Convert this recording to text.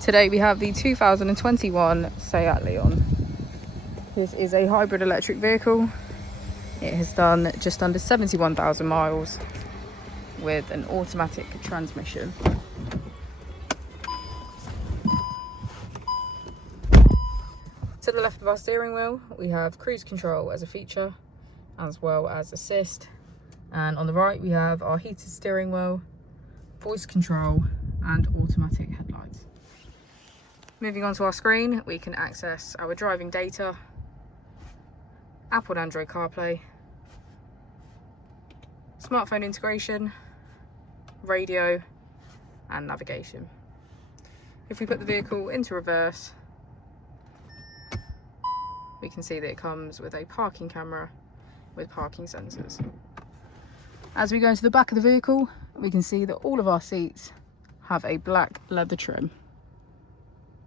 Today we have the 2021 Seat Leon. This is a hybrid electric vehicle. It has done just under 71,000 miles with an automatic transmission. To the left of our steering wheel, we have cruise control as a feature, as well as assist. And on the right, we have our heated steering wheel, voice control, and automatic headlights. Moving on to our screen, we can access our driving data, Apple and Android CarPlay, smartphone integration, radio, and navigation. If we put the vehicle into reverse, we can see that it comes with a parking camera with parking sensors. As we go into the back of the vehicle, we can see that all of our seats have a black leather trim.